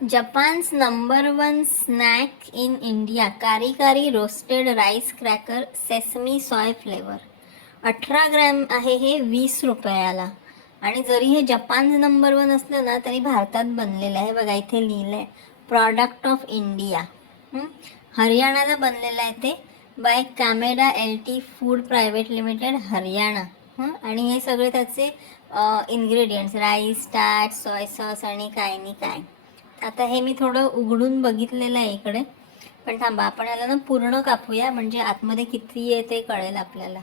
जपान्स number 1 snack in India कारी कारी roasted rice cracker sesame soy flavour. 18 gram आहे हे 20 रुपयाला. आणि जरी हे जपान नंबर 1 असलं ना तरी भारतात बनलेलं आहे. बघा इथे लिहिलं आहे प्रॉडक्ट ऑफ इंडिया. हरियाणाला बनलेलं आहे ते by Kameda LT food private limited Haryana. आणि हे सगळे त्याचे ingredients rice starch soy sauce आणि काय नाही काय. आता हे मी थोडं उघडून बघितलेलं आहे इकडे, पण थांबा आपण याला ना पूर्ण कापूया म्हणजे आतमध्ये किती आहे ते कळेल आपल्याला.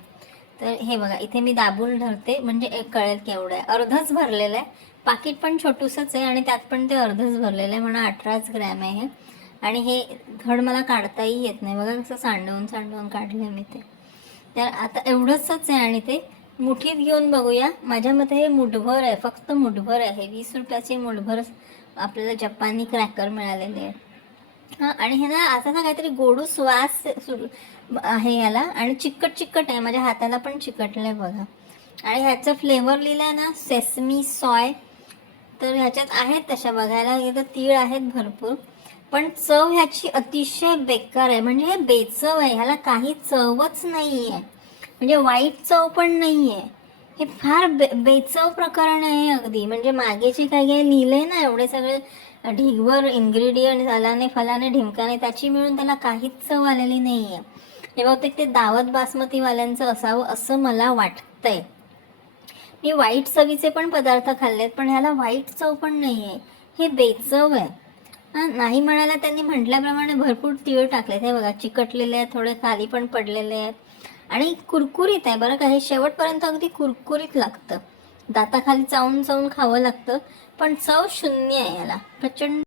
तर हे बघा इथे मी दाबून धरते म्हणजे एक कळेल केवढं आहे. अर्धच भरलेलं आहे. पाकिट पण छोटूसंच आहे आणि त्यात पण ते अर्धच भरलेलं आहे म्हणून 18 ग्रॅम आहे हे. आणि हे धड मला काढताही येत नाही. बघा कसं सांडवून सांडवून काढलं मी ते. तर आता एवढंच आहे आणि ते मुठीत घेऊन बघूया. माझ्या मते हे मुठभर आहे, फक्त मुठभर आहे. 20 रुपयाचे मुठभर आपल्याला जपानी क्रॅकर मिळालेले आहे. हां आणि हे ना आता ना काहीतरी गोडूस वास आहे याला आणि चिकट चिकट आहे. माझ्या हाताला पण चिकटलं आहे बघा. आणि ह्याचं फ्लेवर लिहिलं आहे ना सेसमी सॉय. तर ह्याच्यात आहेत तशा बघायला इथं तीळ आहेत भरपूर, पण चव ह्याची अतिशय बेकार आहे. म्हणजे हे बेचव आहे, ह्याला काही चवच नाही आहे. म्हणजे वाईट चव पण नाही आहे. हे फार बेचव प्रकरण आहे अगदी. म्हणजे मागे जे काही काही लिहिलंय ना एवढे सगळे ढिगभर इन्ग्रेडियंट झाल्याने फलाने ढिमकाने त्याची मिळून त्याला काहीच चव आलेली नाही आहे. हे बहुतेक ते दावत बासमतीवाल्यांचं असावं असं मला वाटतंय. मी वाईट चवीचे पण पदार्थ खाल्लेत पण ह्याला वाईट चव पण नाही आहे. हे बेचव आहे. नाही म्हणायला त्यांनी म्हटल्याप्रमाणे भरपूर तीळ टाकले. हे बघा चिकटलेले आहेत, थोडे खाली पण पडलेले आहेत आणि कुरकुरीत आहे बरं का. हे शेवटपर्यंत अगदी कुरकुरीत लागतं. दाताखाली चावून चावून खावं लागतं पण चव शून्य आहे याला. प्रचंड